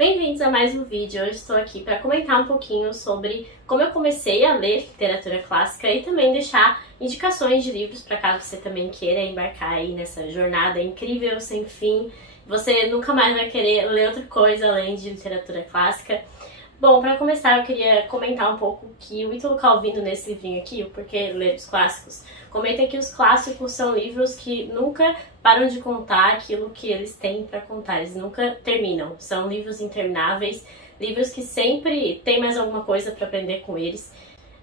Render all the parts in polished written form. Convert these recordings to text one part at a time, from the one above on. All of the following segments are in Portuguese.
Bem-vindos a mais um vídeo. Hoje estou aqui para comentar um pouquinho sobre como eu comecei a ler literatura clássica e também deixar indicações de livros para caso você também queira embarcar aí nessa jornada incrível, sem fim. Você nunca mais vai querer ler outra coisa além de literatura clássica. Bom, para começar eu queria comentar um pouco que o Ítalo Calvino nesse livrinho aqui, o Porquê Ler os Clássicos, comenta que os clássicos são livros que nunca param de contar aquilo que eles têm para contar, eles nunca terminam, são livros intermináveis, livros que sempre tem mais alguma coisa para aprender com eles.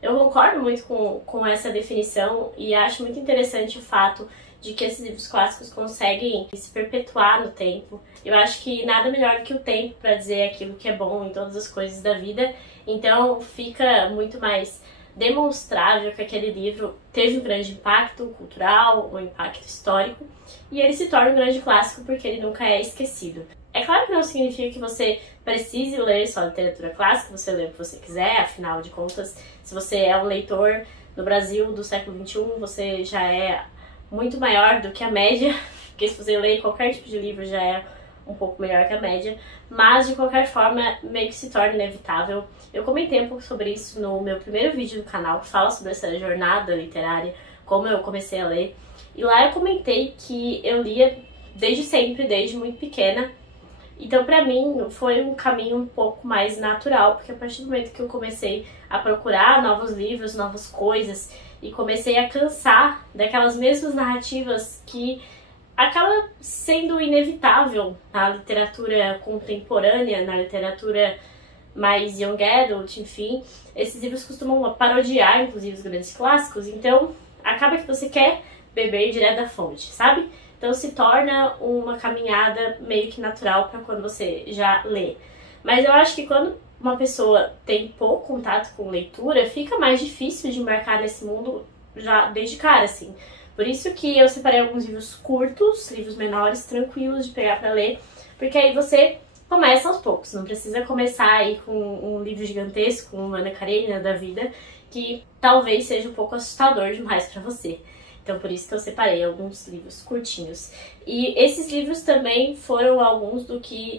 Eu concordo muito com essa definição e acho muito interessante o fato de que esses livros clássicos conseguem se perpetuar no tempo. Eu acho que nada melhor que o tempo para dizer aquilo que é bom em todas as coisas da vida, então fica muito mais demonstrável que aquele livro teve um grande impacto cultural, um impacto histórico, e ele se torna um grande clássico porque ele nunca é esquecido. É claro que não significa que você precise ler só literatura clássica, você lê o que você quiser, afinal de contas, se você é um leitor no Brasil do século XXI, você já é muito maior do que a média, porque se você lê qualquer tipo de livro já é um pouco melhor que a média, mas de qualquer forma meio que se torna inevitável. Eu comentei um pouco sobre isso no meu primeiro vídeo do canal, que fala sobre essa jornada literária, como eu comecei a ler, e lá eu comentei que eu lia desde sempre, desde muito pequena, então pra mim foi um caminho um pouco mais natural, porque a partir do momento que eu comecei a procurar novos livros, novas coisas, e comecei a cansar daquelas mesmas narrativas que acaba sendo inevitável na literatura contemporânea, na literatura mais young adult, enfim. Esses livros costumam parodiar, inclusive, os grandes clássicos, então acaba que você quer beber direto da fonte, sabe? Então se torna uma caminhada meio que natural para quando você já lê. Mas eu acho que quando uma pessoa tem pouco contato com leitura, fica mais difícil de embarcar nesse mundo já desde cara, assim. Por isso que eu separei alguns livros curtos, livros menores, tranquilos de pegar pra ler, porque aí você começa aos poucos, não precisa começar aí com um livro gigantesco, uma Ana Karenina da vida, que talvez seja um pouco assustador demais pra você. Então por isso que eu separei alguns livros curtinhos. E esses livros também foram alguns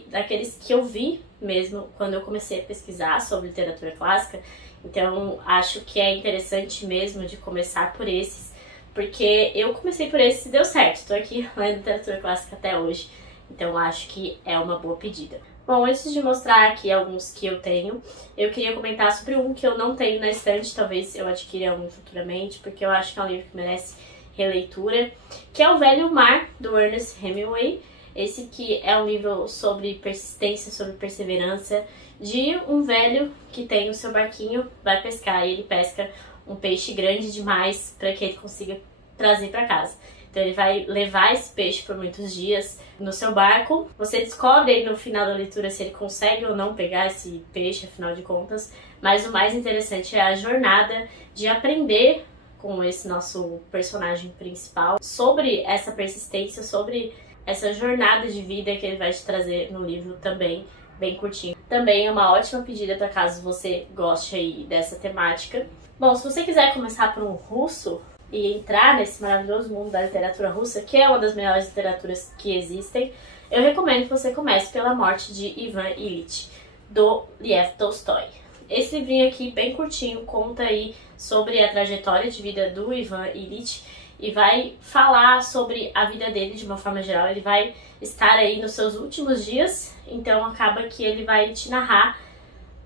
daqueles que eu vi mesmo quando eu comecei a pesquisar sobre literatura clássica. Então acho que é interessante mesmo de começar por esses, porque eu comecei por esses e deu certo. Estou aqui lendo literatura clássica até hoje, então acho que é uma boa pedida. Bom, antes de mostrar aqui alguns que eu tenho, eu queria comentar sobre um que eu não tenho na estante, talvez eu adquira um futuramente, porque eu acho que é um livro que merece releitura, que é O Velho Mar, do Ernest Hemingway. Esse que é um livro sobre persistência, sobre perseverança, de um velho que tem o seu barquinho, vai pescar e ele pesca um peixe grande demais para que ele consiga trazer para casa. Então ele vai levar esse peixe por muitos dias no seu barco. Você descobre aí no final da leitura se ele consegue ou não pegar esse peixe, afinal de contas. Mas o mais interessante é a jornada de aprender com esse nosso personagem principal sobre essa persistência, sobre essa jornada de vida que ele vai te trazer no livro também, bem curtinho. Também é uma ótima pedida para caso você goste aí dessa temática. Bom, se você quiser começar por um russo e entrar nesse maravilhoso mundo da literatura russa, que é uma das melhores literaturas que existem, eu recomendo que você comece pela Morte de Ivan Ilitch, do Lev Tolstói. Esse livrinho aqui, bem curtinho, conta aí sobre a trajetória de vida do Ivan Ilitch e vai falar sobre a vida dele de uma forma geral. Ele vai estar aí nos seus últimos dias, então acaba que ele vai te narrar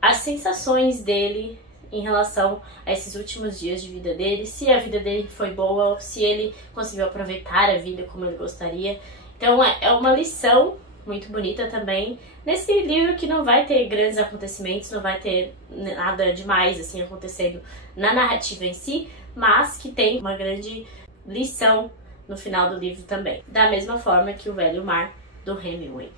as sensações dele em relação a esses últimos dias de vida dele, se a vida dele foi boa, se ele conseguiu aproveitar a vida como ele gostaria. Então é uma lição muito bonita também nesse livro que não vai ter grandes acontecimentos, não vai ter nada demais assim acontecendo na narrativa em si, mas que tem uma grande lição no final do livro também, da mesma forma que O Velho Mar, do Hemingway.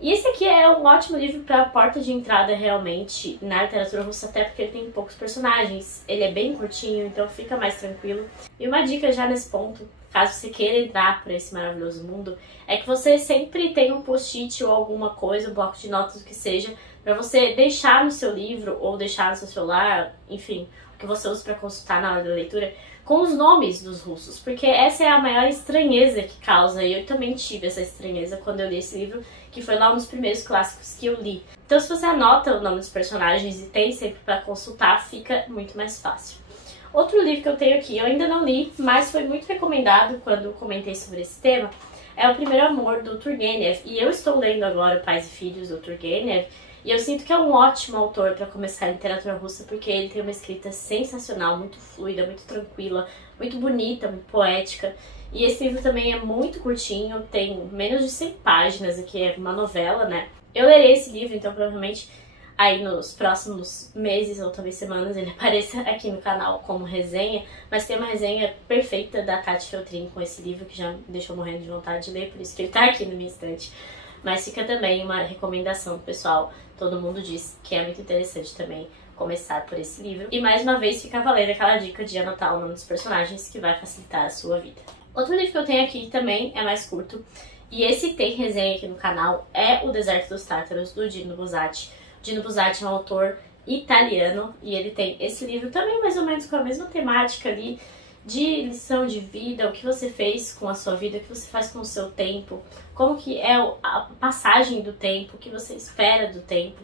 E esse aqui é um ótimo livro para porta de entrada realmente na literatura russa, até porque ele tem poucos personagens, ele é bem curtinho, então fica mais tranquilo. E uma dica já nesse ponto, caso você queira entrar para esse maravilhoso mundo, é que você sempre tenha um post-it ou alguma coisa, um bloco de notas, o que seja, para você deixar no seu livro ou deixar no seu celular, enfim, o que você usa para consultar na hora da leitura, com os nomes dos russos, porque essa é a maior estranheza que causa, e eu também tive essa estranheza quando eu li esse livro, que foi lá um dos primeiros clássicos que eu li. Então se você anota o nome dos personagens e tem sempre para consultar, fica muito mais fácil. Outro livro que eu tenho aqui, eu ainda não li, mas foi muito recomendado quando comentei sobre esse tema, é O Primeiro Amor, do Turgenev, e eu estou lendo agora Pais e Filhos, do Turgenev, e eu sinto que é um ótimo autor para começar a literatura russa, porque ele tem uma escrita sensacional, muito fluida, muito tranquila, muito bonita, muito poética. E esse livro também é muito curtinho, tem menos de 100 páginas, aqui é uma novela, né? Eu lerei esse livro, então provavelmente aí nos próximos meses ou talvez semanas ele apareça aqui no canal como resenha, mas tem uma resenha perfeita da Tati Feltrin com esse livro que já me deixou morrendo de vontade de ler, por isso que ele tá aqui na minha estante. Mas fica também uma recomendação pessoal, todo mundo diz que é muito interessante também começar por esse livro. E mais uma vez fica valendo aquela dica de anotar o nome dos personagens que vai facilitar a sua vida. Outro livro que eu tenho aqui também é mais curto, e esse tem resenha aqui no canal, é O Deserto dos Tártaros, do Dino Buzzati. Dino Buzzati é um autor italiano, e ele tem esse livro também mais ou menos com a mesma temática ali, de lição de vida, o que você fez com a sua vida, o que você faz com o seu tempo, como que é a passagem do tempo, o que você espera do tempo.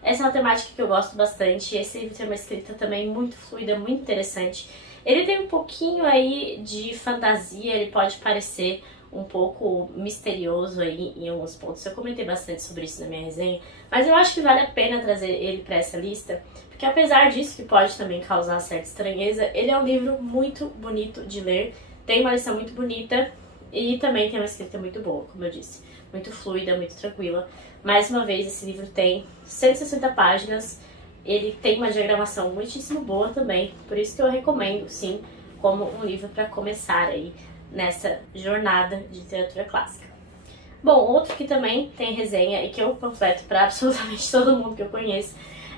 Essa é uma temática que eu gosto bastante, esse livro tem uma escrita também muito fluida, muito interessante. Ele tem um pouquinho aí de fantasia, ele pode parecer um pouco misterioso aí em alguns pontos. Eu comentei bastante sobre isso na minha resenha, mas eu acho que vale a pena trazer ele para essa lista, porque apesar disso, que pode também causar certa estranheza, ele é um livro muito bonito de ler, tem uma lição muito bonita e também tem uma escrita muito boa, como eu disse, muito fluida, muito tranquila. Mais uma vez, esse livro tem 160 páginas, ele tem uma diagramação muitíssimo boa também, por isso que eu recomendo, sim, como um livro para começar aí nessa jornada de literatura clássica. Bom, outro que também tem resenha e que eu panfleto para absolutamente todo mundo que eu conheço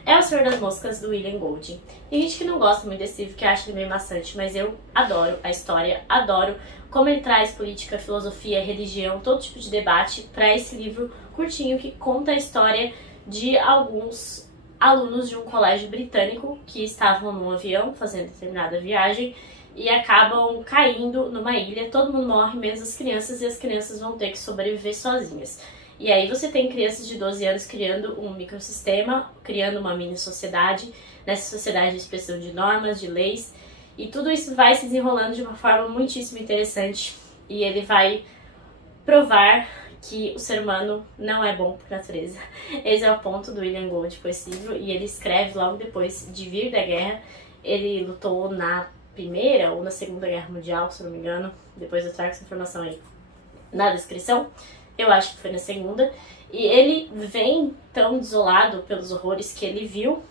é O Senhor das Moscas, do William Golding. Tem gente que não gosta muito desse livro, que acha ele meio maçante, mas eu adoro a história, adoro como ele traz política, filosofia, religião, todo tipo de debate para esse livro curtinho que conta a história de alguns alunos de um colégio britânico que estavam num avião fazendo determinada viagem e acabam caindo numa ilha, todo mundo morre, menos as crianças, e as crianças vão ter que sobreviver sozinhas. E aí você tem crianças de 12 anos criando um microsistema, criando uma mini-sociedade, nessa sociedade de expressão de normas, de leis, e tudo isso vai se desenrolando de uma forma muitíssimo interessante, e ele vai provar que o ser humano não é bom por natureza. Esse é o ponto do William Golding com esse livro, e ele escreve logo depois de vir da guerra. Ele lutou na Primeira ou na Segunda Guerra Mundial, se não me engano, depois eu trago essa informação aí na descrição. Eu acho que foi na Segunda, e ele vem tão desolado pelos horrores que ele viu,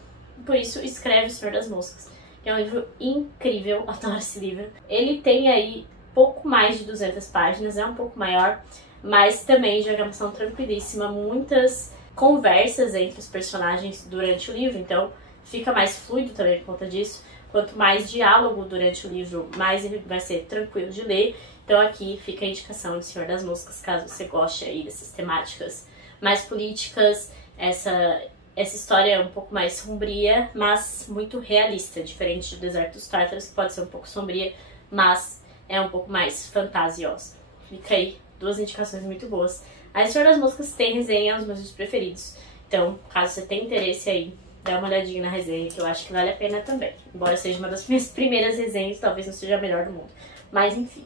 por isso escreve O Senhor das Moscas, que é um livro incrível, adoro esse livro. Ele tem aí pouco mais de 200 páginas, é um pouco maior, mas também diagramação tranquilíssima, muitas conversas entre os personagens durante o livro, então fica mais fluido também por conta disso. Quanto mais diálogo durante o livro, mais ele vai ser tranquilo de ler. Então aqui fica a indicação de Senhor das Moscas, caso você goste aí dessas temáticas mais políticas. Essa história é um pouco mais sombria, mas muito realista, diferente do Deserto dos Tártaros, que pode ser um pouco sombria, mas é um pouco mais fantasiosa. Fica aí duas indicações muito boas. A Senhor das Moscas tem resenha, é um dos meus livros preferidos. Então, caso você tenha interesse aí, dá uma olhadinha na resenha, que eu acho que vale a pena também. Embora seja uma das minhas primeiras resenhas, talvez não seja a melhor do mundo. Mas enfim.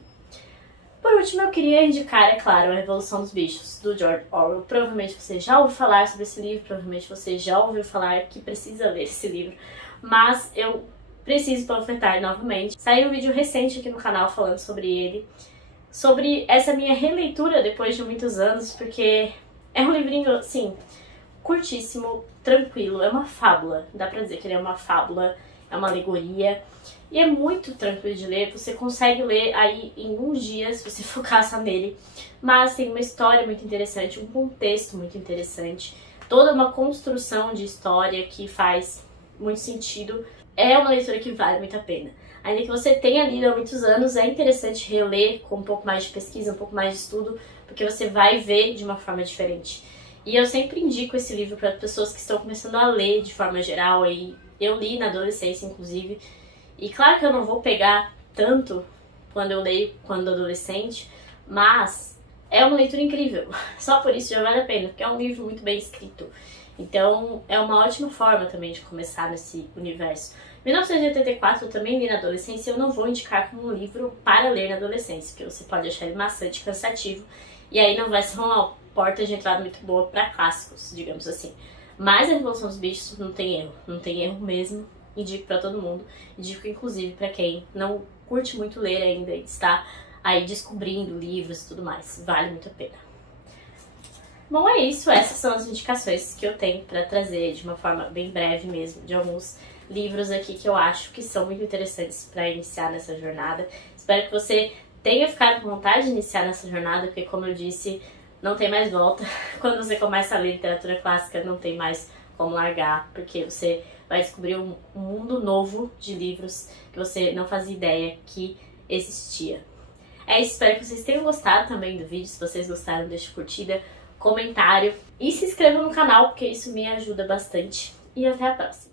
Por último, eu queria indicar, é claro, A Revolução dos Bichos, do George Orwell. Provavelmente você já ouviu falar sobre esse livro, provavelmente você já ouviu falar que precisa ler esse livro, mas eu preciso panfletar novamente. Saiu um vídeo recente aqui no canal falando sobre ele, sobre essa minha releitura depois de muitos anos, porque é um livrinho, assim, curtíssimo, tranquilo, é uma fábula, dá pra dizer que ele é uma fábula, é uma alegoria, e é muito tranquilo de ler, você consegue ler aí em um dia, se você focar só nele, mas tem uma história muito interessante, um contexto muito interessante, toda uma construção de história que faz muito sentido, é uma leitura que vale muito a pena. Ainda que você tenha lido há muitos anos, é interessante reler com um pouco mais de pesquisa, um pouco mais de estudo, porque você vai ver de uma forma diferente. E eu sempre indico esse livro para pessoas que estão começando a ler de forma geral, e eu li na adolescência, inclusive. E claro que eu não vou pegar tanto quando eu leio quando adolescente, mas é uma leitura incrível. Só por isso já vale a pena, porque é um livro muito bem escrito. Então é uma ótima forma também de começar nesse universo. 1984 eu também li na adolescência e eu não vou indicar como um livro para ler na adolescência, porque você pode achar ele maçante, cansativo, e aí não vai ser uma porta de entrada muito boa para clássicos, digamos assim. Mas a Revolução dos Bichos não tem erro mesmo. Indico para todo mundo, indico inclusive para quem não curte muito ler ainda e está aí descobrindo livros e tudo mais, vale muito a pena. Bom, é isso, essas são as indicações que eu tenho para trazer de uma forma bem breve mesmo, de alguns livros aqui que eu acho que são muito interessantes para iniciar nessa jornada. Espero que você tenha ficado com vontade de iniciar nessa jornada, porque como eu disse, não tem mais volta. Quando você começa a ler literatura clássica, não tem mais como largar, porque você vai descobrir um mundo novo de livros que você não fazia ideia que existia. É isso, espero que vocês tenham gostado também do vídeo. Se vocês gostaram, deixe curtida, comentário e se inscreva no canal, porque isso me ajuda bastante. E até a próxima!